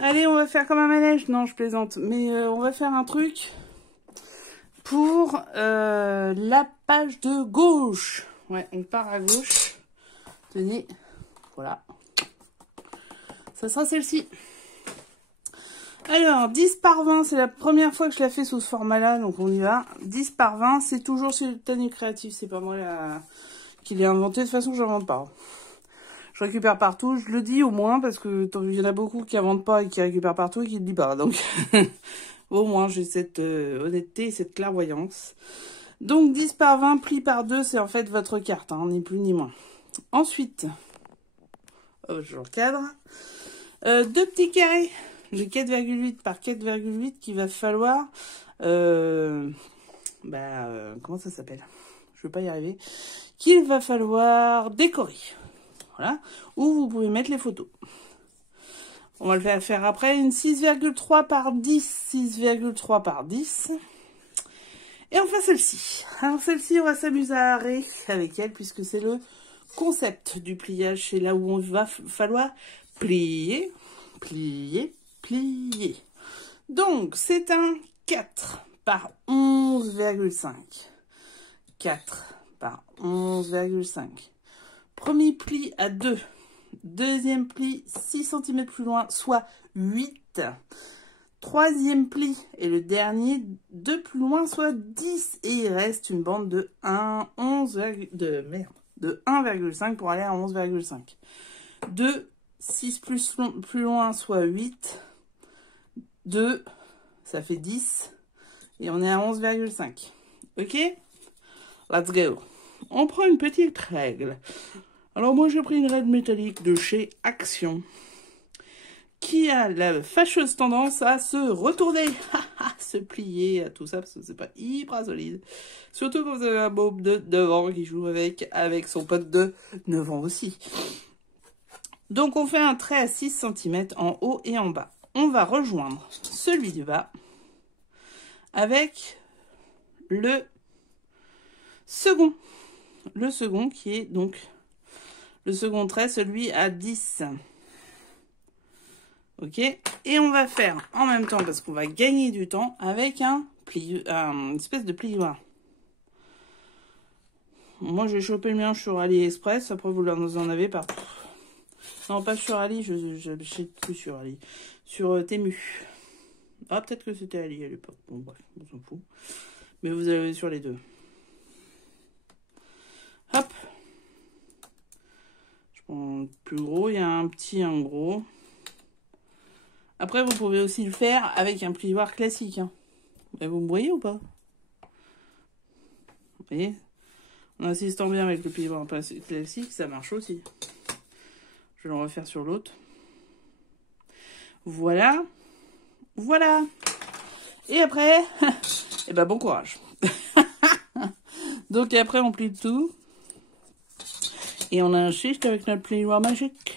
Allez, on va faire comme un manège. Non, je plaisante. Mais on va faire un truc pour la page de gauche. Ouais, on part à gauche. Tenez, voilà. Ça sera celle-ci. Alors, 10 par 20, c'est la première fois que je la fais sous ce format-là, donc on y va. 10 par 20, c'est toujours chez Tanu Créatif, c'est pas moi qui l'ai inventé. De toute façon, je n'invente pas. Je récupère partout, je le dis au moins, parce que il y en a beaucoup qui n'inventent pas et qui récupèrent partout et qui ne le disent pas. Donc, au moins, j'ai cette honnêteté et cette clairvoyance. Donc, 10 par 20, pli par 2, c'est en fait votre carte, hein, ni plus ni moins. Ensuite, je recadre. 2 petits carrés de 4,8 par 4,8 qu'il va falloir... comment ça s'appelle? Je ne vais pas y arriver. Qu'il va falloir décorer. Voilà. Ou vous pouvez mettre les photos. On va le faire après. Une 6,3 par 10. 6,3 par 10. Et enfin celle-ci. Alors celle-ci, on va s'amuser à arrêter avec elle puisque c'est le concept du pliage. C'est là où on va falloir plier, plier, plier. Donc, c'est un 4 par 11,5. 4 par 11,5. Premier pli à 2. Deuxième pli 6 cm plus loin, soit 8. Troisième pli et le dernier 2 plus loin, soit 10. Et il reste une bande de 1,5 pour aller à 11,5. 2, 6 plus loin, soit 8. 2, ça fait 10. Et on est à 11,5. Ok? Let's go. On prend une petite règle. Alors moi, j'ai pris une règle métallique de chez Action, qui a la fâcheuse tendance à se retourner, se plier, à tout ça, parce que c'est pas hyper solide. Surtout quand vous avez un môme de 9 ans qui joue avec son pote de 9 ans aussi. Donc on fait un trait à 6 cm en haut et en bas. On va rejoindre celui du bas avec le second. Le second qui est donc le second trait, celui à 10. Ok, et on va faire en même temps, parce qu'on va gagner du temps, avec une espèce de plioir. Moi, j'ai chopé le mien sur AliExpress. Après, vous en avez partout. Non, pas sur Ali, je ne sais plus sur Ali. Sur Temu. Ah, peut-être que c'était Ali à l'époque. Bon, bref, on s'en fout. Mais vous avez sur les deux. Hop. Je prends le plus gros. Il y a un petit, un gros. Après, vous pouvez aussi le faire avec un plioir classique. Hein. Vous me voyez ou pas? Vous voyez? En insistant bien avec le plioir classique, ça marche aussi. Je vais le refaire sur l'autre. Voilà. Voilà. Et après, eh ben bon courage. Donc après, on plie tout. Et on insiste avec notre plioir magique.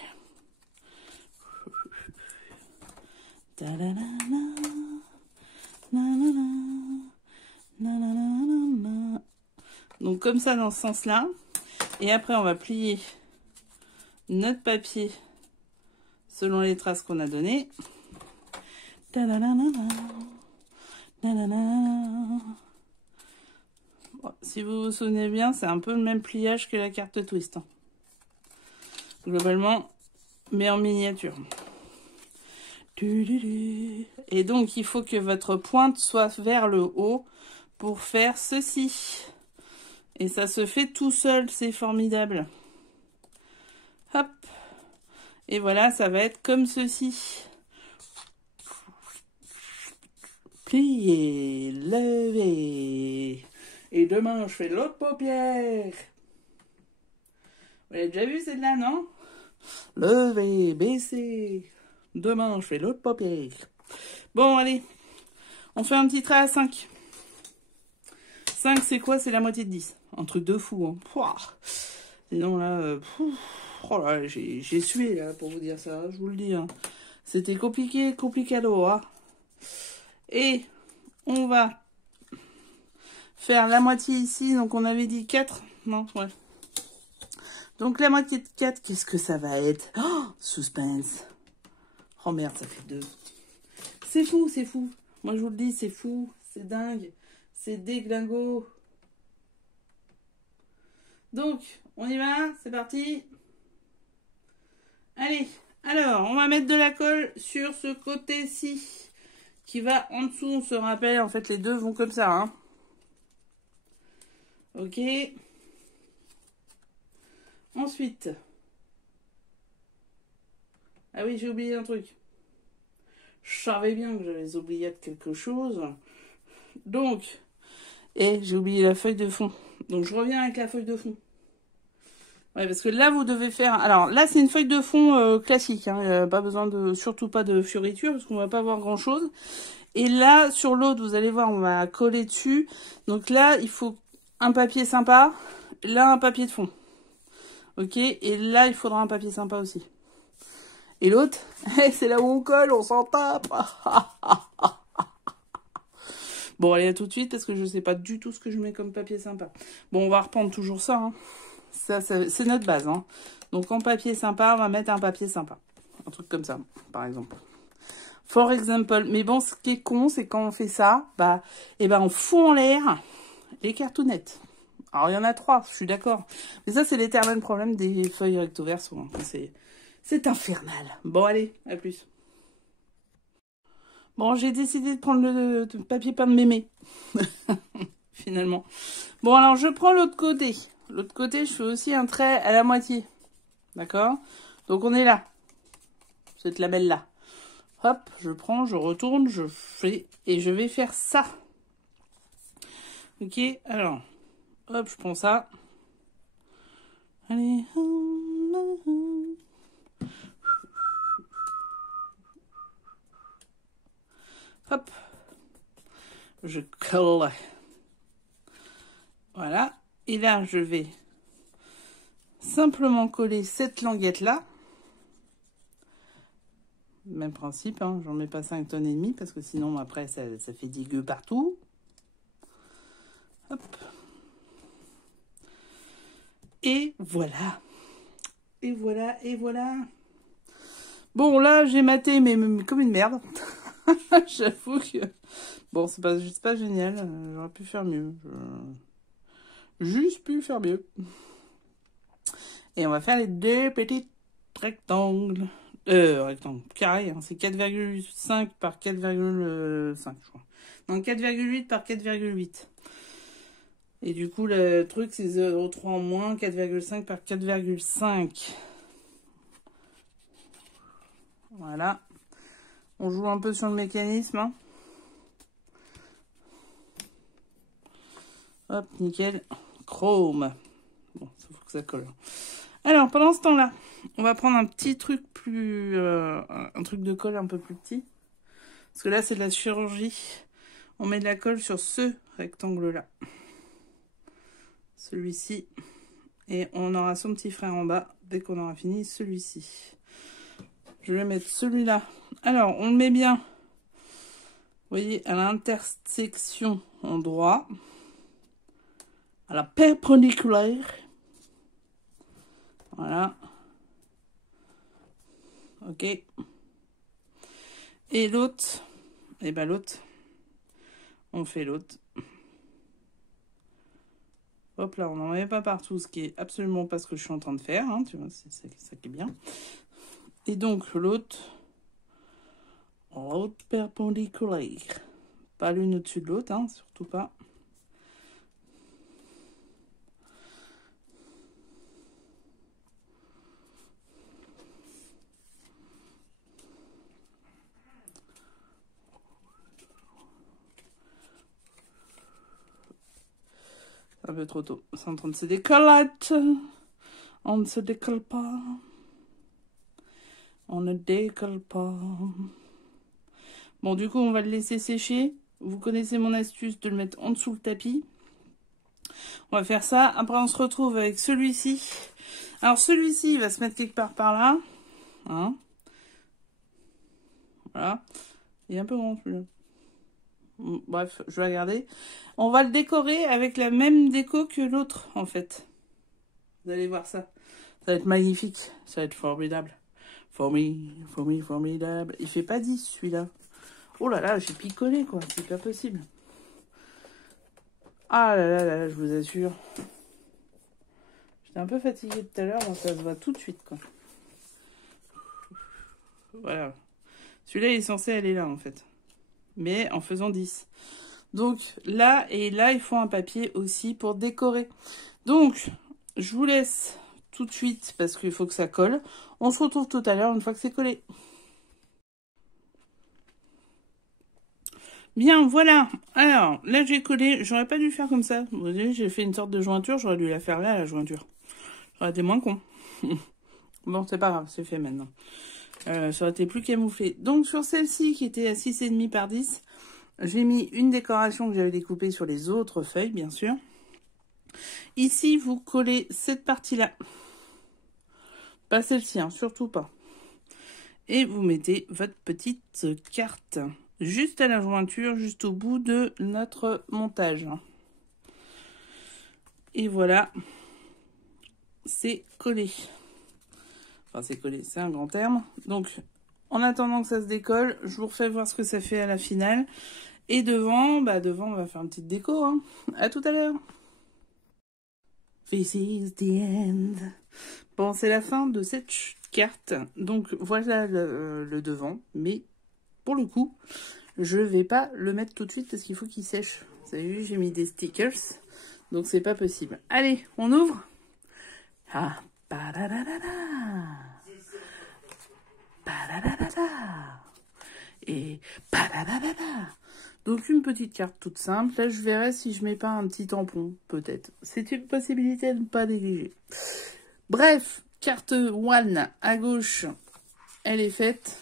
Donc comme ça dans ce sens-là. Et après on va plier notre papier selon les traces qu'on a données. Bon, si vous vous souvenez bien, c'est un peu le même pliage que la carte twist. Hein. Globalement, mais en miniature. Et donc, il faut que votre pointe soit vers le haut pour faire ceci. Et ça se fait tout seul, c'est formidable. Hop. Et voilà, ça va être comme ceci. Plier, lever. Et demain, je fais l'autre paupière. Vous l'avez déjà vu celle-là, non? Lever, baisser. Demain, je fais l'autre paupière. Bon, allez. On fait un petit trait à 5. 5, c'est quoi? C'est la moitié de 10. Un truc de fou, hein. Pouah. Sinon, là, oh là, j'ai sué, là, pour vous dire ça. Je vous le dis, hein. C'était compliqué, complicado, hein. Et on va faire la moitié ici. Donc, on avait dit 4. Non, ouais. Donc, la moitié de 4, qu'est-ce que ça va être? Oh, suspense. Oh merde, ça fait 2. C'est fou, c'est fou. Moi, je vous le dis, c'est fou. C'est dingue. C'est déglingo. Donc, on y va. C'est parti. Allez. Alors, on va mettre de la colle sur ce côté-ci. Qui va en dessous. On se rappelle, en fait, les deux vont comme ça. Hein. Ok. Ensuite. Ah oui, j'ai oublié un truc. Je savais bien que j'avais oublié quelque chose. Donc, et j'ai oublié la feuille de fond. Donc, je reviens avec la feuille de fond. Ouais, parce que là, vous devez faire... Alors, là, c'est une feuille de fond classique. Hein. Pas besoin de... Surtout pas de fioritures, parce qu'on va pas voir grand-chose. Et là, sur l'autre, vous allez voir, on va coller dessus. Donc là, il faut un papier sympa. Là, un papier de fond. Ok. Et là, il faudra un papier sympa aussi. Et l'autre, c'est là où on colle, on s'en tape. Bon, allez, à tout de suite, parce que je sais pas du tout ce que je mets comme papier sympa. Bon, on va reprendre toujours ça. Hein. Ça c'est notre base. Hein. Donc, en papier sympa, on va mettre un papier sympa. Un truc comme ça, par exemple. For example. Mais bon, ce qui est con, c'est quand on fait ça, bah, eh ben, on fout en l'air les cartounettes. Alors, il y en a 3, je suis d'accord. Mais ça, c'est l'éternel problème des feuilles recto verso. Hein. C'est infernal. Bon, allez, à plus. Bon, j'ai décidé de prendre le papier peint de mémé. Finalement. Bon, alors, je prends l'autre côté. L'autre côté, je fais aussi un trait à la moitié. D'accord? Donc, on est là. Cette label-là. Hop, je prends, je retourne, je fais... Et je vais faire ça. Ok, alors... Hop, je prends ça. Allez... Hop. Je colle. Voilà. Et là, je vais simplement coller cette languette-là. Même principe, hein. J'en mets pas 5 tonnes et demi parce que sinon, après, ça fait dégueu partout. Hop. Et voilà. Et voilà, et voilà. Bon, là, j'ai maté, mais comme une merde. J'avoue que... Bon, c'est pas génial. J'aurais pu faire mieux. Juste pu faire mieux. Et on va faire les deux petits rectangles. Rectangle carré. Hein. C'est 4,5 par 4,5, je crois. Non, 4,8 par 4,8. Et du coup, le truc, c'est 0,3 en moins, 4,5 par 4,5. Voilà. On joue un peu sur le mécanisme. Hein. Hop, nickel. Chrome. Bon, il faut que ça colle. Alors, pendant ce temps-là, on va prendre un petit truc plus... un truc de colle un peu plus petit. Parce que là, c'est de la chirurgie. On met de la colle sur ce rectangle-là. Celui-ci. Et on aura son petit frère en bas dès qu'on aura fini celui-ci. Je vais mettre celui-là. Alors, on le met bien, vous voyez, à l'intersection en droit. À la perpendiculaire. Voilà. Ok. Et l'autre, et ben l'autre, on fait l'autre. Hop là, on n'en met pas partout, ce qui est absolument pas ce que je suis en train de faire. Hein, tu vois, c'est ça qui est bien. Et donc l'autre perpendiculaire. Pas l'une au-dessus de l'autre, hein, surtout pas. Un peu trop tôt. C'est en train de se décoller. On ne se décolle pas. On ne décolle pas. Bon, du coup, on va le laisser sécher. Vous connaissez mon astuce de le mettre en dessous le tapis. On va faire ça. Après, on se retrouve avec celui-ci. Alors, celui-ci, il va se mettre quelque part par là. Hein, voilà. Il est un peu grand, celui-là. Bref, je vais la garder. On va le décorer avec la même déco que l'autre, en fait. Vous allez voir ça. Ça va être magnifique. Ça va être formidable. Formidable. Il fait pas 10, celui-là. Oh là là, j'ai picolé, quoi. C'est pas possible. Ah là là là, je vous assure. J'étais un peu fatiguée tout à l'heure, donc ça se voit tout de suite, quoi. Voilà. Celui-là, il est censé aller là, en fait. Mais en faisant 10. Donc, là et là, il faut un papier aussi pour décorer. Donc, je vous laisse tout de suite parce qu'il faut que ça colle. On se retrouve tout à l'heure une fois que c'est collé. Bien, voilà. Alors, là, j'ai collé. J'aurais pas dû faire comme ça. Vous voyez, j'ai fait une sorte de jointure. J'aurais dû la faire là, la jointure. J'aurais été moins con. Bon, c'est pas grave, c'est fait maintenant. Ça aurait été plus camouflé. Donc, sur celle-ci, qui était à 6,5 par 10, j'ai mis une décoration que j'avais découpée sur les autres feuilles, bien sûr. Ici, vous collez cette partie-là. Pas celle-ci, hein, surtout pas. Et vous mettez votre petite carte juste à la jointure, juste au bout de notre montage. Et voilà, c'est collé. Enfin, c'est collé, c'est un grand terme. Donc, en attendant que ça se décolle, je vous refais voir ce que ça fait à la finale. Et devant, devant, on va faire une petite déco. Hein. À tout à l'heure. This is the end. Bon, c'est la fin de cette carte. Donc, voilà le devant. Mais, pour le coup, je vais pas le mettre tout de suite parce qu'il faut qu'il sèche. Vous avez vu, j'ai mis des stickers. Donc, c'est pas possible. Allez, on ouvre. Ah, et donc une petite carte toute simple. Là, je verrai si je mets pas un petit tampon, peut-être. C'est une possibilité de ne pas négliger. Bref, carte 1 à gauche, elle est faite.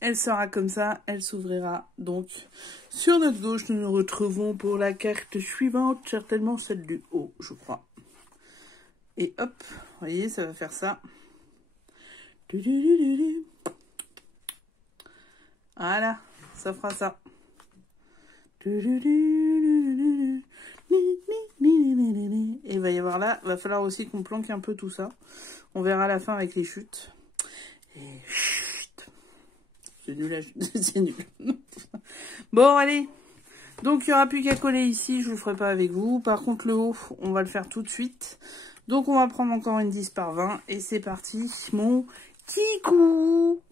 Elle sera comme ça, elle s'ouvrira. Donc, sur notre gauche, nous nous retrouvons pour la carte suivante, certainement celle du haut, je crois. Et hop, vous voyez, ça va faire ça. Voilà, ça fera ça. Et il va y avoir là, il va falloir aussi qu'on planque un peu tout ça. On verra à la fin avec les chutes. Et chut. C'est nul, c'est nul. Bon, allez. Donc, il n'y aura plus qu'à coller ici, je ne le ferai pas avec vous. Par contre, le haut, on va le faire tout de suite. Donc, on va prendre encore une 10 par 20. Et c'est parti, mon kikou.